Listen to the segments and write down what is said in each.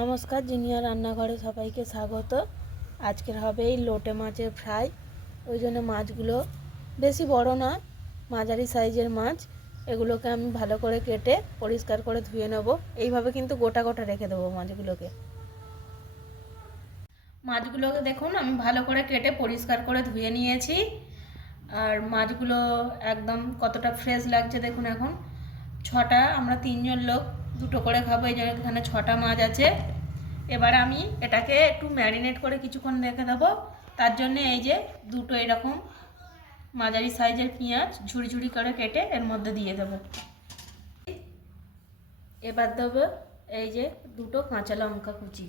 নমস্কার, জিনিয়া রান্নাঘরে সবাইকে স্বাগত। আজকের হবে এই লোটে মাছের ফ্রাই। ওই জন্য মাছগুলো বেশি বড় না, মাঝারি সাইজের মাছ। এগুলোকে আমি ভালো করে কেটে পরিষ্কার করে ধুয়ে নেব। এইভাবে কিন্তু গোটা গোটা রেখে দেবো মাছগুলোকে। মাছগুলোকে দেখুন, আমি ভালো করে কেটে পরিষ্কার করে ধুয়ে নিয়েছি। আর মাছগুলো একদম কতটা ফ্রেশ লাগছে দেখুন এখন। ছটা, আমরা তিনজন লোক দুটো করে খাব, এই জন্য এখানে ছটা মাছ আছে। এবার আমি এটাকে একটু ম্যারিনেট করে কিছুক্ষণ রেখে দেবো। তার জন্য এই যে দুটো এরকম মাঝারি সাইজের পেঁয়াজ ঝুড়ি ঝুড়ি করে কেটে এর মধ্যে দিয়ে দেবো। এবার দেবো এই যে দুটো কাঁচা লঙ্কা কুচি।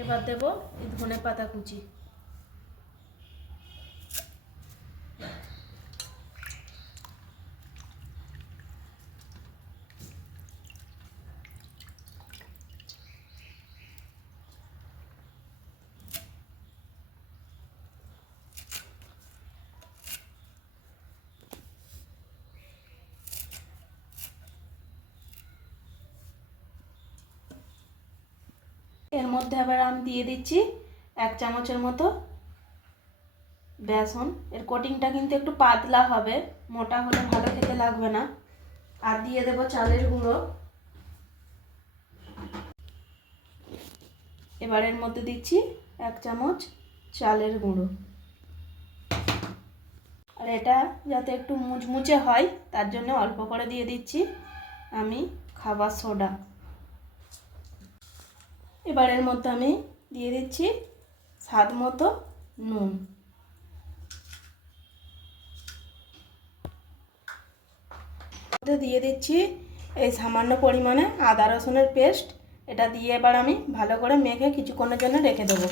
এবার দেবো ধনে পাতা কুচি। এর মধ্যে আবার আমি দিয়ে দিচ্ছি এক চামচের মতো বেসন। এর কোটিংটা কিন্তু একটু পাতলা হবে, মোটা হলে ভালো খেতে লাগবে না। আর দিয়ে দেবো চালের গুঁড়ো। এবার এর মধ্যে দিচ্ছি এক চামচ চালের গুঁড়ো। আর এটা যাতে একটু মুচমুচে হয়, তার জন্য অল্প করে দিয়ে দিচ্ছি আমি খাবার সোডা। এবার এর মধ্যে আমি দিয়ে দিচ্ছি স্বাদ মতো নুন। দিয়ে দিচ্ছি এই সামান্য পরিমাণে আদা রসুনের পেস্ট। এটা দিয়ে এবার আমি ভালো করে মেখে কিছুক্ষণের জন্য রেখে দেবো।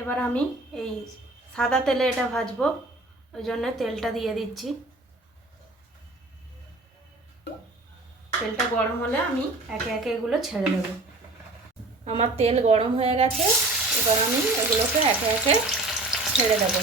এবার আমি এই সাদা তেলে এটা ভাজব, ওই জন্য তেলটা দিয়ে দিচ্ছি। তেলটা গরম হলে আমি একে একে এগুলো ছেড়ে দেবো। আমার তেল গরম হয়ে গেছে, এবার আমি এগুলোকে একে একে ছেড়ে দেবো।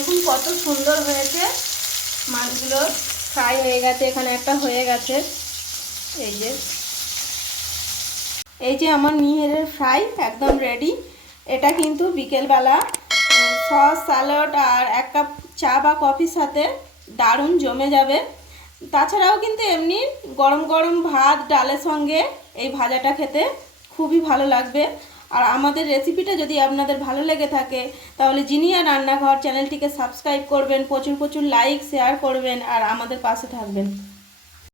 দেখুন কত সুন্দর হয়েছে। মাছগুলো ফ্রাই হয়ে গেছে, এখানে একটা হয়ে গেছে। এই যে। এই যে আমার নিহেরের ফ্রাই একদম রেডি এটা কিন্তু বিকেলবেলা সস স্যালাড আর এক কাপ চা বা কফির সাথে দারুণ জমে যাবে। তাছাড়াও কিন্তু এমনি গরম গরম ভাত, ডালের সঙ্গে এই ভাজাটা খেতে খুবই ভালো লাগবে। আর আমাদের রেসিপিটা যদি আপনাদের ভালো লেগে থাকে, তাহলে জিনিয়া রান্নাঘর চ্যানেলটিকে সাবস্ক্রাইব করবেন, প্রচুর প্রচুর লাইক শেয়ার করবেন, আর আমাদের পাশে থাকবেন।